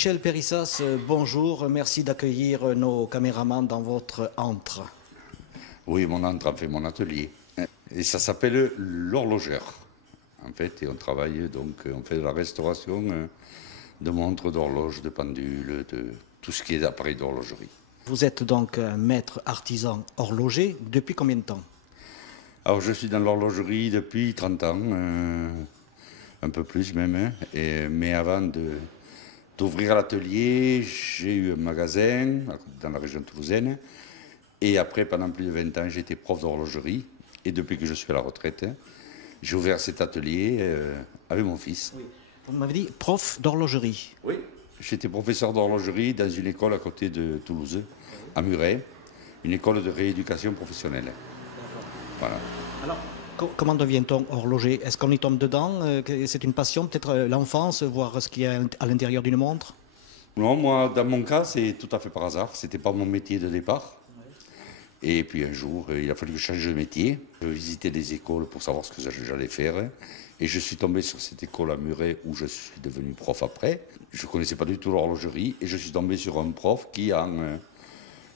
Michel Périssas, bonjour, merci d'accueillir nos caméramans dans votre antre. Oui, mon antre, en fait, mon atelier. Et ça s'appelle l'horlogeur, en fait, et on travaille, donc, on fait de la restauration de montres, d'horloges, de pendules, de tout ce qui est appareil d'horlogerie. Vous êtes donc un maître artisan horloger depuis combien de temps? Alors, je suis dans l'horlogerie depuis 30 ans, un peu plus même, hein, mais avant d'ouvrir l'atelier, j'ai eu un magasin dans la région toulousaine, et après, pendant plus de 20 ans, j'ai été prof d'horlogerie, et depuis que je suis à la retraite, j'ai ouvert cet atelier avec mon fils. Oui. Vous m'avez dit prof d'horlogerie. Oui. J'étais professeur d'horlogerie dans une école à côté de Toulouse, à Muret, une école de rééducation professionnelle. Voilà. Alors, comment devient-on horloger? Est-ce qu'on y tombe dedans? C'est une passion, peut-être l'enfance, voir ce qu'il y a à l'intérieur d'une montre? Non, moi, dans mon cas, c'est tout à fait par hasard. C'était pas mon métier de départ. Et puis un jour, il a fallu que je change de métier. Je visitais des écoles pour savoir ce que j'allais faire. Et je suis tombé sur cette école à Muret où je suis devenu prof après. Je ne connaissais pas du tout l'horlogerie. Et je suis tombé sur un prof qui, en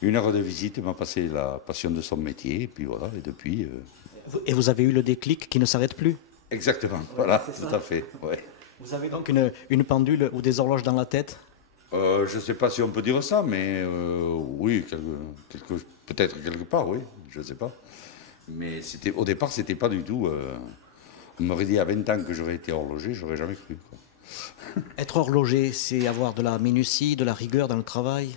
une heure de visite, m'a passé la passion de son métier. Et puis voilà, et depuis... Et vous avez eu le déclic qui ne s'arrête plus? Exactement, voilà, tout à fait. Ouais. Vous avez donc une pendule ou des horloges dans la tête? Je ne sais pas si on peut dire ça, mais oui, peut-être quelque part, oui, je ne sais pas. Mais au départ, c'était pas du tout... on m'aurait dit à 20 ans que j'aurais été horloger, j'aurais jamais cru. Quoi. Être horloger, c'est avoir de la minutie, de la rigueur dans le travail?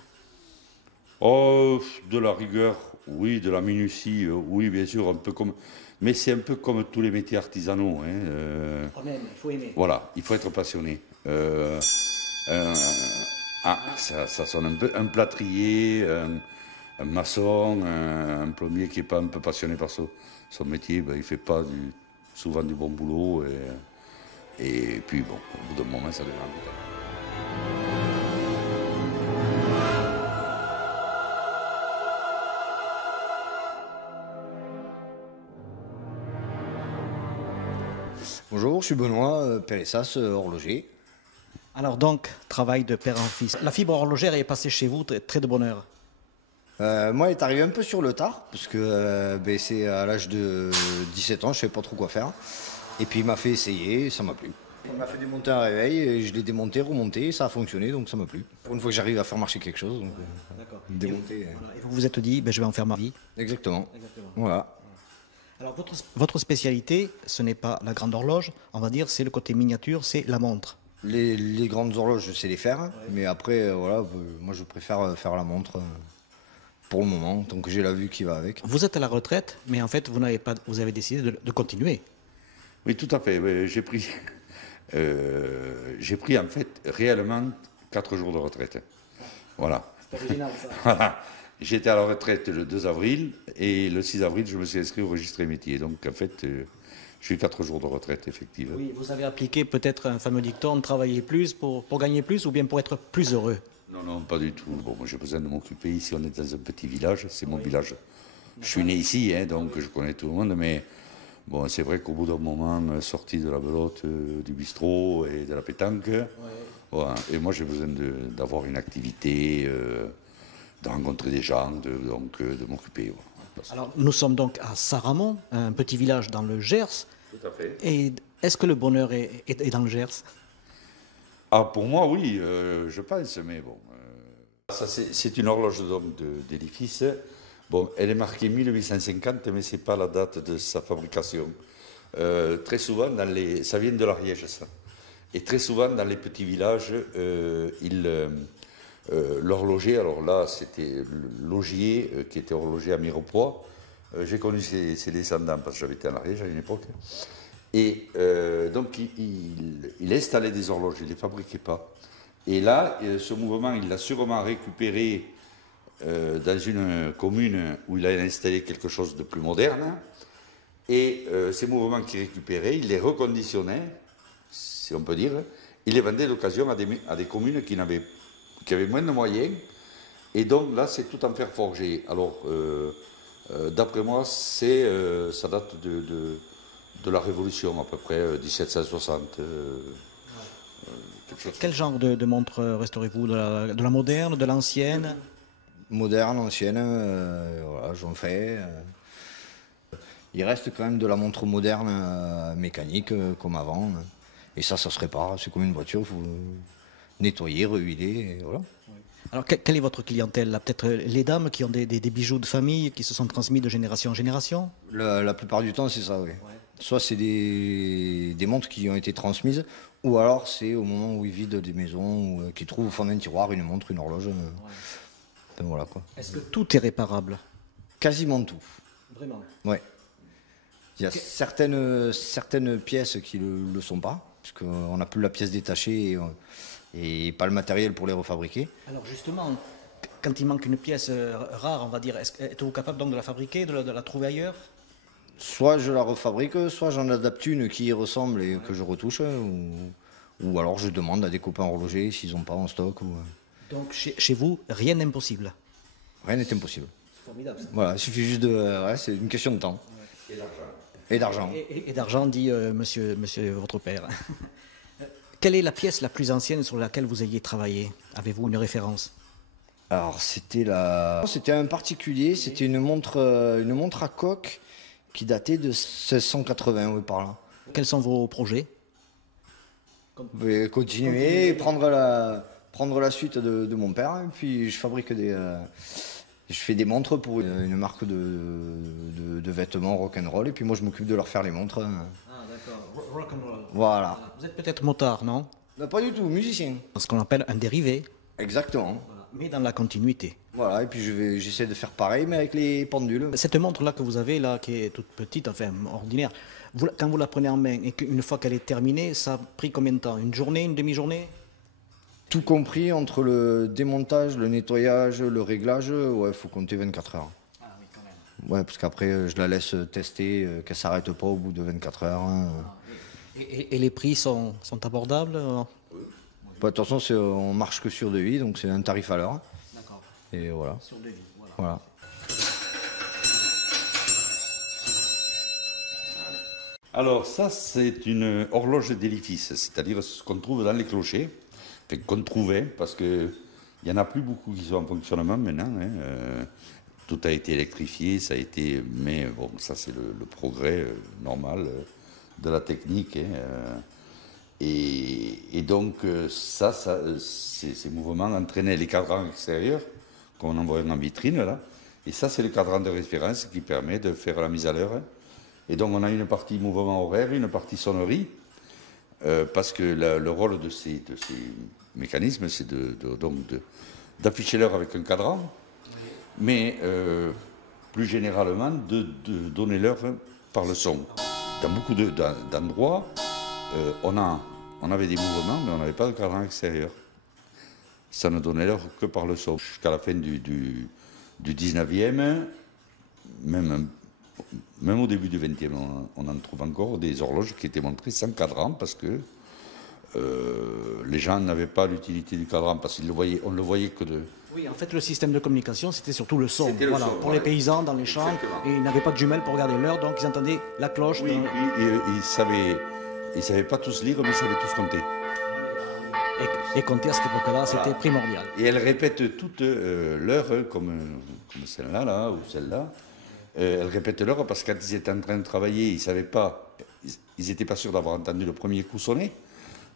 Oh, de la rigueur, oui, de la minutie, oui, bien sûr, un peu comme... Mais c'est un peu comme tous les métiers artisanaux. Hein, Quand même, il faut aimer. Voilà, il faut être passionné. Ça sonne un peu. Un plâtrier, un maçon, un plombier qui n'est pas un peu passionné par son métier, ben, il ne fait pas souvent du bon boulot. Et puis, bon, au bout d'un moment, ça devient embêtant. Bonjour, je suis Benoît Périssas, horloger. Alors donc, travail de père en fils. La fibre horlogère est passée chez vous très de bonne heure. Moi, il est arrivé un peu sur le tard, parce que c'est à l'âge de 17 ans, je ne savais pas trop quoi faire. Et puis il m'a fait essayer, ça m'a plu. Il m'a fait démonter un réveil, et je l'ai démonté, remonté, ça a fonctionné, donc ça m'a plu. Pour une fois que j'arrive à faire marcher quelque chose, donc démonter. Et vous vous êtes dit, je vais en faire ma vie. Exactement. Voilà. Alors votre spécialité, ce n'est pas la grande horloge, on va dire, c'est le côté miniature, c'est la montre. Les grandes horloges, je sais les faire, mais après, voilà, moi je préfère faire la montre pour le moment, tant que j'ai la vue qui va avec. Vous êtes à la retraite, mais en fait, vous avez décidé de continuer. Oui, tout à fait. J'ai pris en fait réellement 4 jours de retraite. Voilà. C'est original ça. Voilà. J'étais à la retraite le 2 avril et le 6 avril, je me suis inscrit au registre des métiers. Donc en fait, j'ai eu 4 jours de retraite, effectivement. Oui, vous avez appliqué peut-être un fameux dicton, travailler plus pour gagner plus ou bien pour être plus heureux? Non, non, pas du tout. Bon, moi j'ai besoin de m'occuper. Ici, on est dans un petit village, c'est mon village. Je suis né ici, hein, donc je connais tout le monde, mais bon, c'est vrai qu'au bout d'un moment, sorti de la belote, du bistrot et de la pétanque, voilà. Et moi j'ai besoin d'avoir une activité, de rencontrer des gens, de m'occuper. Voilà. Alors, nous sommes donc à Saramon, un petit village dans le Gers. Tout à fait. Et est-ce que le bonheur est dans le Gers? Ah, pour moi, oui, je pense, mais bon. Ça, c'est une horloge d'édifice. Bon, elle est marquée 1850, mais ce n'est pas la date de sa fabrication. Très souvent, ça vient de l'Ariège, ça. Et très souvent, dans les petits villages, l'horloger, alors là, c'était l'ogier qui était horloger à Mirepoix. J'ai connu ses descendants parce que j'habitais en Ariège à une époque. Et donc, il installait des horloges, il ne les fabriquait pas. Et là, ce mouvement, il l'a sûrement récupéré dans une commune où il a installé quelque chose de plus moderne. Et ces mouvements qu'il récupérait, il les reconditionnait, si on peut dire, il les vendait d'occasion à des communes qui avaient moins de moyens. Et donc là, c'est tout en fer forgé. Alors, d'après moi, ça date de la Révolution, à peu près 1760. quelque chose. Quel genre de montre resterez-vous? De la moderne, de l'ancienne? Moderne, ancienne, voilà, j'en fais. Il reste quand même de la montre moderne mécanique comme avant. Et ça se répare. C'est comme une voiture, il faut nettoyer, rehuiler, et voilà. Alors, quelle est votre clientèle là? Peut-être les dames qui ont des bijoux de famille qui se sont transmis de génération en génération? La plupart du temps, c'est ça, oui. Soit c'est des montres qui ont été transmises, ou alors c'est au moment où ils vident des maisons, ou qu'ils trouvent au fond d'un tiroir une montre, une horloge. Enfin, voilà quoi. Est-ce que tout est réparable? Quasiment tout. Vraiment? Ouais. Il y a certaines pièces qui ne le sont pas, puisqu'on n'a plus la pièce détachée et pas le matériel pour les refabriquer. Alors justement, quand il manque une pièce rare, on va dire, êtes-vous capable donc de la fabriquer, de la trouver ailleurs? Soit je la refabrique, soit j'en adapte une qui y ressemble et que je retouche, ou alors je demande à des copains horlogers s'ils n'ont pas en stock. Donc chez vous, rien n'est impossible? Rien n'est impossible. C'est formidable. Ça. Voilà, il suffit juste c'est une question de temps. Et d'argent. Et d'argent, dit monsieur votre père. Quelle est la pièce la plus ancienne sur laquelle vous ayez travaillé? Avez-vous une référence? Alors c'était un particulier, c'était une montre à coque qui datait de 1680, oui, par là. Quels sont vos projets? Continuer, prendre la suite de mon père, et puis je fais des montres pour une marque de vêtements rock'n'roll, et puis moi je m'occupe de leur faire les montres. Ah d'accord, rock'n'roll. Voilà. Vous êtes peut-être motard, non? Non, pas du tout, musicien. Ce qu'on appelle un dérivé. Exactement. Voilà. Mais dans la continuité. Voilà, et puis j'essaie de faire pareil, mais avec les pendules. Cette montre-là que vous avez, là, qui est toute petite, enfin ordinaire, quand vous la prenez en main et qu'une fois qu'elle est terminée, ça a pris combien de temps? Une journée, une demi-journée? Tout compris, entre le démontage, le nettoyage, le réglage, ouais, faut compter 24 heures. Ah oui, quand même. Ouais, parce qu'après, je la laisse tester, qu'elle s'arrête pas au bout de 24 heures. Hein. Et les prix sont abordables? Bah, de toute façon, on marche que sur devis, donc c'est un tarif à l'heure. D'accord. Et voilà. Sur devis, voilà. Voilà. Alors ça, c'est une horloge d'édifice, c'est-à-dire ce qu'on trouve dans les clochers, enfin, qu'on trouvait, parce qu'il n'y en a plus beaucoup qui sont en fonctionnement maintenant. Hein, tout a été électrifié, ça a été, mais bon, ça c'est le progrès normal de la technique. Hein, et donc ces mouvements entraînaient les cadrans extérieurs qu'on envoie en vitrine là. Et ça c'est le cadran de référence qui permet de faire la mise à l'heure. Hein. Et donc on a une partie mouvement horaire, une partie sonnerie, parce que le rôle de ces mécanismes, c'est d'afficher l'heure avec un cadran, mais plus généralement de donner l'heure par le son. Dans beaucoup d'endroits, on avait des mouvements, mais on n'avait pas de cadran extérieur. Ça ne donnait l'heure que par le son. Jusqu'à la fin du 19e, même au début du 20e, on en trouve encore des horloges qui étaient montrées sans cadran parce que les gens n'avaient pas l'utilité du cadran parce qu'on le voyait que de... Oui, en fait, le système de communication, c'était surtout le son. C'était le son, pour les paysans dans les champs, exactement. et ils n'avaient pas de jumelles pour regarder l'heure, donc ils entendaient la cloche. Oui, ils savaient pas tous lire, mais ils savaient tous compter. Et compter à cette époque-là, c'était primordial. Et elles répètent toute l'heure, comme celle-là, là, ou celle-là. Elles répètent l'heure parce que quand ils étaient en train de travailler, ils savaient pas, ils n'étaient pas sûrs d'avoir entendu le premier coup sonner.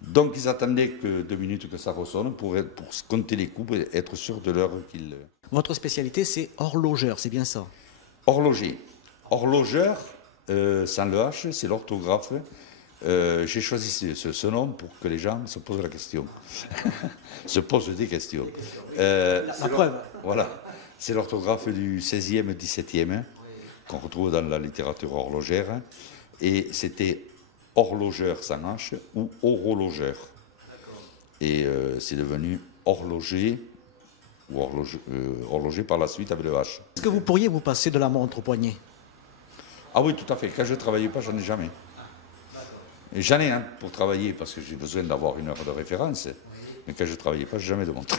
Donc ils attendaient que 2 minutes que ça ressonne pour compter les coups et être sûr de l'heure qu'ils... Votre spécialité, c'est horlogeur, c'est bien ça? Horloger. Horlogeur, sans le H, c'est l'orthographe. J'ai choisi ce nom pour que les gens se posent la question. Se posent des questions. La preuve. Voilà. C'est l'orthographe du 16e, 17e, qu'on retrouve dans la littérature horlogère. Et c'était horlogeur sans H ou horologeur. Et c'est devenu horloger ou horloger par la suite avec le H. Est-ce que vous pourriez vous passer de la montre au poignet? Ah oui, tout à fait. Quand je ne travaillais pas, j'en ai jamais. Et j'en ai un pour travailler parce que j'ai besoin d'avoir une heure de référence. Mais quand je ne travaillais pas, je n'ai jamais de montre.